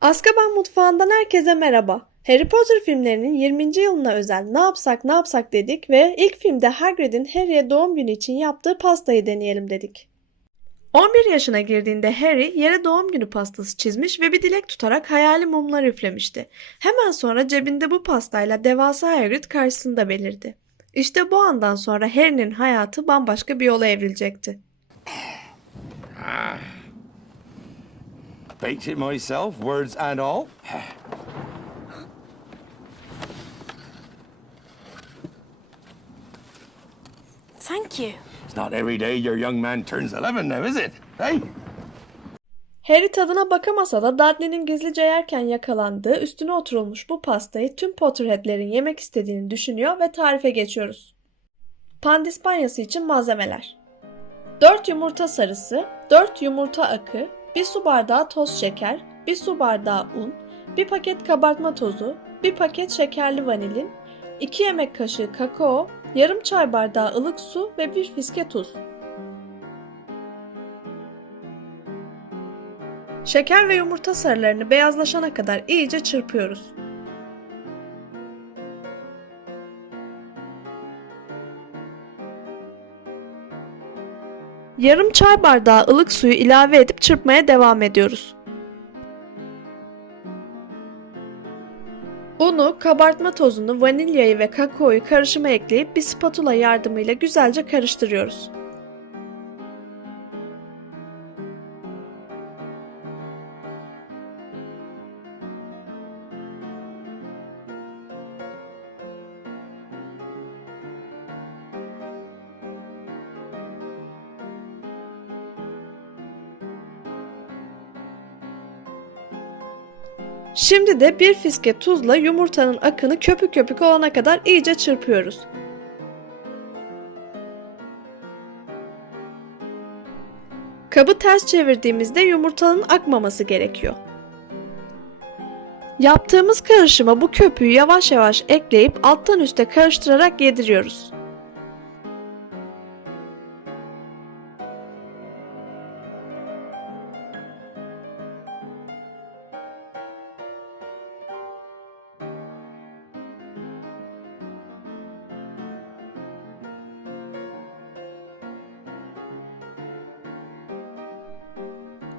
Azkaban Mutfağı'ndan herkese merhaba. Harry Potter filmlerinin 20. yılına özel ne yapsak ne yapsak dedik ve ilk filmde Hagrid'in Harry'e doğum günü için yaptığı pastayı deneyelim dedik. 11 yaşına girdiğinde Harry yere doğum günü pastası çizmiş ve bir dilek tutarak hayali mumlar üflemişti. Hemen sonra cebinde bu pastayla devasa Hagrid karşısında belirdi. İşte bu andan sonra Harry'nin hayatı bambaşka bir yola evrilecekti. Baked it myself, words and all. Thank you. It's not every day your young man turns 11 now, is it? Hey? Harry tadına bakamasa da Dudley'nin gizlice yerken yakalandığı üstüne oturulmuş bu pastayı tüm Potterhead'lerin yemek istediğini düşünüyor ve tarife geçiyoruz. Pandispanyası için malzemeler 4 yumurta sarısı, 4 yumurta akı, 1 su bardağı toz şeker, 1 su bardağı un, 1 paket kabartma tozu, 1 paket şekerli vanilin, 2 yemek kaşığı kakao, yarım çay bardağı ılık su ve 1 fiske tuz. Şeker ve yumurta sarılarını beyazlaşana kadar iyice çırpıyoruz. Yarım çay bardağı ılık suyu ilave edip çırpmaya devam ediyoruz. Unu, kabartma tozunu, vanilyayı ve kakaoyu karışıma ekleyip bir spatula yardımıyla güzelce karıştırıyoruz. Şimdi de bir fiske tuzla yumurtanın akını köpük köpük olana kadar iyice çırpıyoruz. Kabı ters çevirdiğimizde yumurtanın akmaması gerekiyor. Yaptığımız karışıma bu köpüğü yavaş yavaş ekleyip alttan üste karıştırarak yediriyoruz.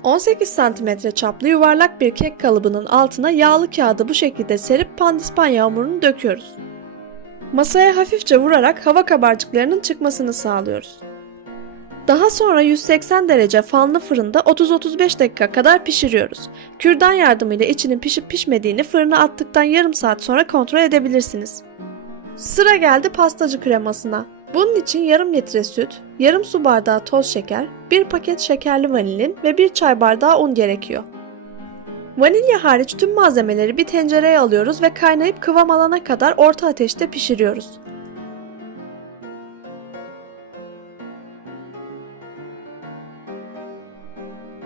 ...18 cm çaplı yuvarlak bir kek kalıbının altına yağlı kağıdı bu şekilde serip pandispanya hamurunu döküyoruz. Masaya hafifçe vurarak hava kabarcıklarının çıkmasını sağlıyoruz. Daha sonra 180 derece fanlı fırında 30-35 dakika kadar pişiriyoruz. Kürdan yardımıyla içinin pişip pişmediğini fırına attıktan yarım saat sonra kontrol edebilirsiniz. Sıra geldi pastacı kremasına. Bunun için yarım litre süt, yarım su bardağı toz şeker, bir paket şekerli vanilin ve bir çay bardağı un gerekiyor. Vanilya hariç tüm malzemeleri bir tencereye alıyoruz ve kaynayıp kıvam alana kadar orta ateşte pişiriyoruz.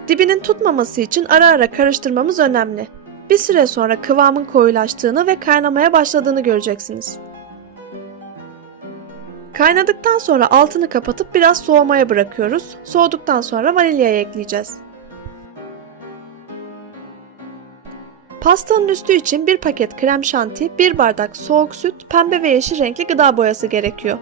Dibinin tutmaması için ara ara karıştırmamız önemli. Bir süre sonra kıvamın koyulaştığını ve kaynamaya başladığını göreceksiniz. Kaynadıktan sonra altını kapatıp biraz soğumaya bırakıyoruz. Soğuduktan sonra vanilyayı ekleyeceğiz. Pastanın üstü için bir paket krem şanti, bir bardak soğuk süt, pembe ve yeşil renkli gıda boyası gerekiyor.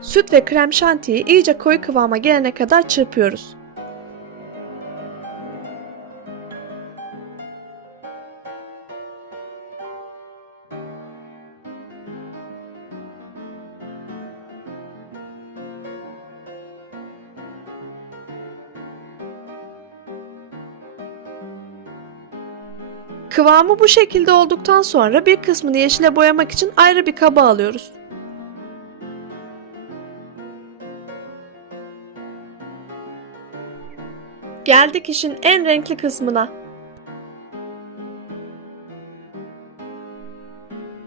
Süt ve krem şantiyi iyice koyu kıvama gelene kadar çırpıyoruz. Kıvamı bu şekilde olduktan sonra bir kısmını yeşile boyamak için ayrı bir kaba alıyoruz. Geldik işin en renkli kısmına.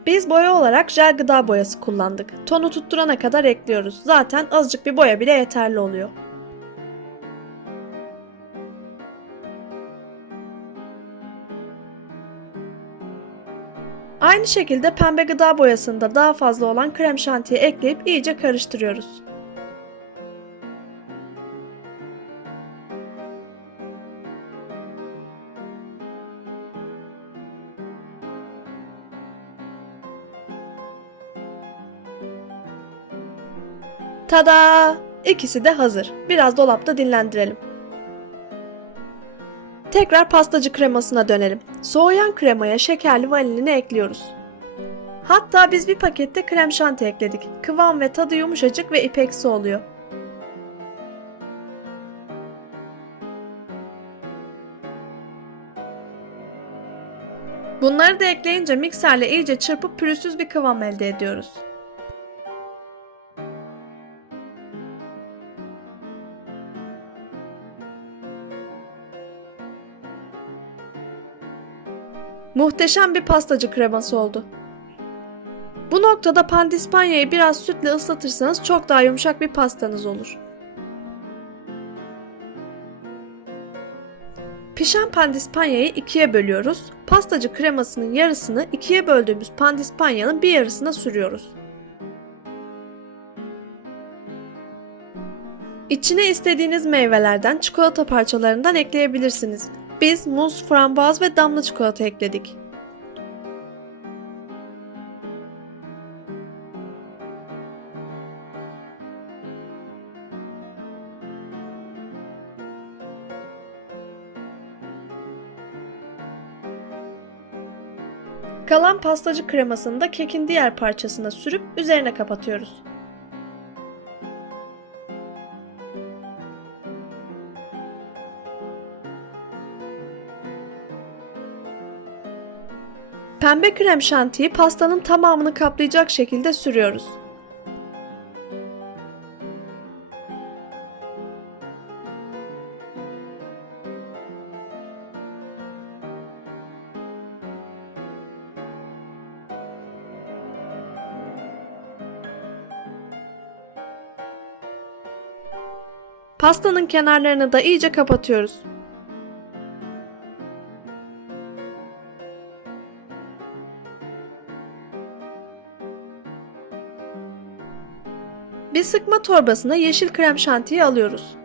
Biz boya olarak jel gıda boyası kullandık. Tonu tutturana kadar ekliyoruz. Zaten azıcık bir boya bile yeterli oluyor. Aynı şekilde pembe gıda boyasında daha fazla olan krem şantiyi ekleyip iyice karıştırıyoruz. Tada! İkisi de hazır. Biraz dolapta dinlendirelim. Tekrar pastacı kremasına dönelim. Soğuyan kremaya şekerli vanilini ekliyoruz. Hatta biz bir pakette krem şanti ekledik. Kıvam ve tadı yumuşacık ve ipeksi oluyor. Bunları da ekleyince mikserle iyice çırpıp pürüzsüz bir kıvam elde ediyoruz. Muhteşem bir pastacı kreması oldu. Bu noktada pandispanyayı biraz sütle ıslatırsanız çok daha yumuşak bir pastanız olur. Pişen pandispanyayı ikiye bölüyoruz. Pastacı kremasının yarısını ikiye böldüğümüz pandispanyanın bir yarısına sürüyoruz. İçine istediğiniz meyvelerden, çikolata parçalarından ekleyebilirsiniz. Biz muz, frambuaz ve damla çikolata ekledik. Kalan pastacı kremasını da kekin diğer parçasına sürüp üzerine kapatıyoruz. Pembe krem şantiyi pastanın tamamını kaplayacak şekilde sürüyoruz. Pastanın kenarlarını da iyice kapatıyoruz. Bir sıkma torbasına yeşil krem şantiyi alıyoruz.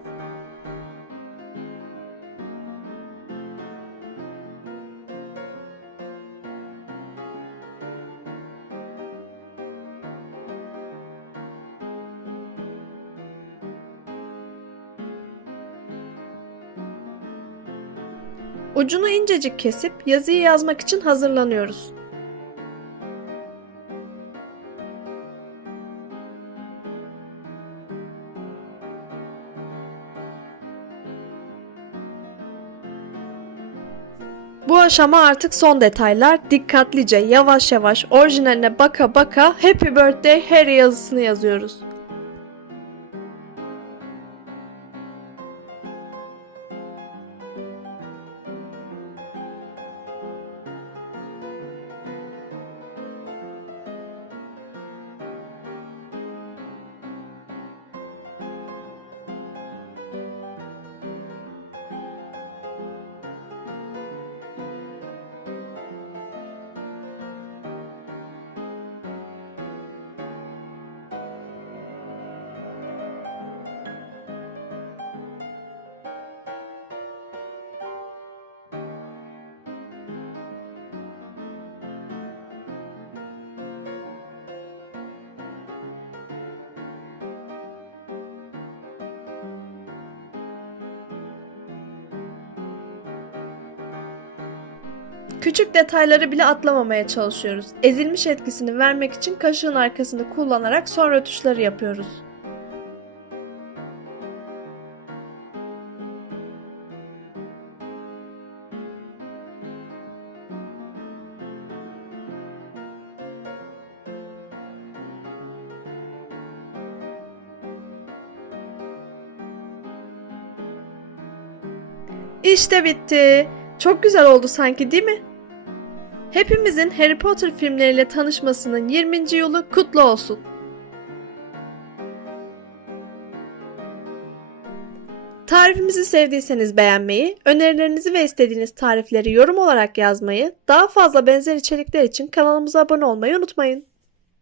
Ucunu incecik kesip yazıyı yazmak için hazırlanıyoruz. Bu aşama artık son detaylar. Dikkatlice, yavaş yavaş, orijinaline baka baka Happy Birthday Harry yazısını yazıyoruz. Küçük detayları bile atlamamaya çalışıyoruz. Ezilmiş etkisini vermek için kaşığın arkasını kullanarak son rötuşları yapıyoruz. İşte bitti. Çok güzel oldu sanki değil mi? Hepimizin Harry Potter filmleriyle tanışmasının 20. yılı kutlu olsun. Tarifimizi sevdiyseniz beğenmeyi, önerilerinizi ve istediğiniz tarifleri yorum olarak yazmayı, daha fazla benzer içerikler için kanalımıza abone olmayı unutmayın.